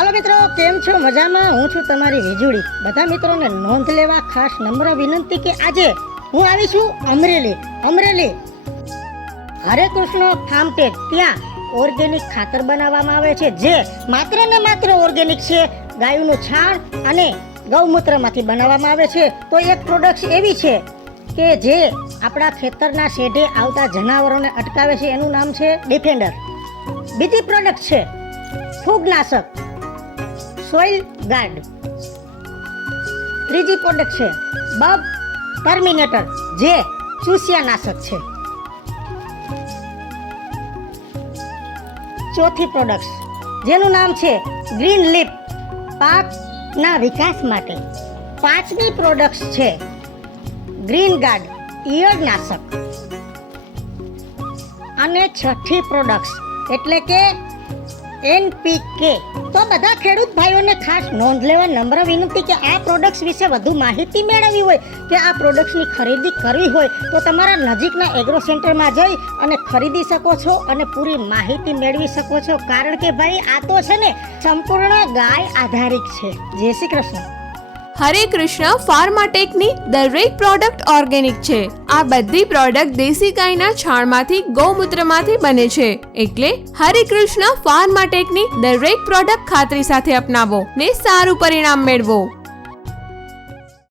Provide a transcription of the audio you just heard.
હાલો મિત્રો, કેમ છો? મજામાં? હું છું તમારી વીજળી. બધા મિત્રોને નોંધ લેવા ખાસ નમ્ર વિનંતી કે આજે હું આવી છું અમરેલી હરે કૃષ્ણ ફાર્મટેક. ત્યાં ઓર્ગેનિક ખાતર બનાવવામાં આવે છે જે માત્ર ને માત્ર ઓર્ગેનિક છે. ગાયનું છાણ અને ગૌમૂત્રમાંથી બનાવવામાં આવે છે. તો એક પ્રોડક્ટ એવી છે કે જે આપણા ખેતરના શેઢે આવતા જનાવરોને અટકાવે છે, એનું નામ છે ડિફેન્ડર. બીજી પ્રોડક્ટ છે ફૂગનાશક સોઇલ ગાર્ડ. ત્રીજી પ્રોડક્ટ છે બબ ટર્મિનેટર જે ચૂસિયાનાશક છે. ચોથી પ્રોડક્ટ જેનું નામ છે ગ્રીન લીફ પાકના વિકાસ માટે. પાંચમી પ્રોડક્ટ છે ગ્રીન ગાર્ડ ઈયળનાશક. અને છઠ્ઠી પ્રોડક્ટ એટલે કે NPK. તો બધા ખેડૂત ભાઈઓને ખાસ નોંધ લેવા નમ્ર વિનંતી કે આ પ્રોડક્ટ્સ વિશે વધુ માહિતી મેળવવી હોય કે આ પ્રોડક્ટ્સની ખરીદી કરવી હોય તો તમારા નજીકના એગ્રો સેન્ટરમાં જઈ અને ખરીદી શકો છો અને પૂરી માહિતી મેળવી શકો છો. કારણ કે ભાઈ આ તો છે ને સંપૂર્ણ ગાય આધારિત છે. જય શ્રી કૃષ્ણ. હરે કૃષ્ણ ફાર્માટેકની દરેક પ્રોડક્ટ ઓર્ગેનિક છે. આ બધી પ્રોડક્ટ દેશી ગાયના છાણમાંથી ગૌમૂત્રમાંથી બને છે. એટલે હરે કૃષ્ણ ફાર્માટેકની દરેક પ્રોડક્ટ ખાતરી સાથે અપનાવો ને સારું પરિણામ મેળવો.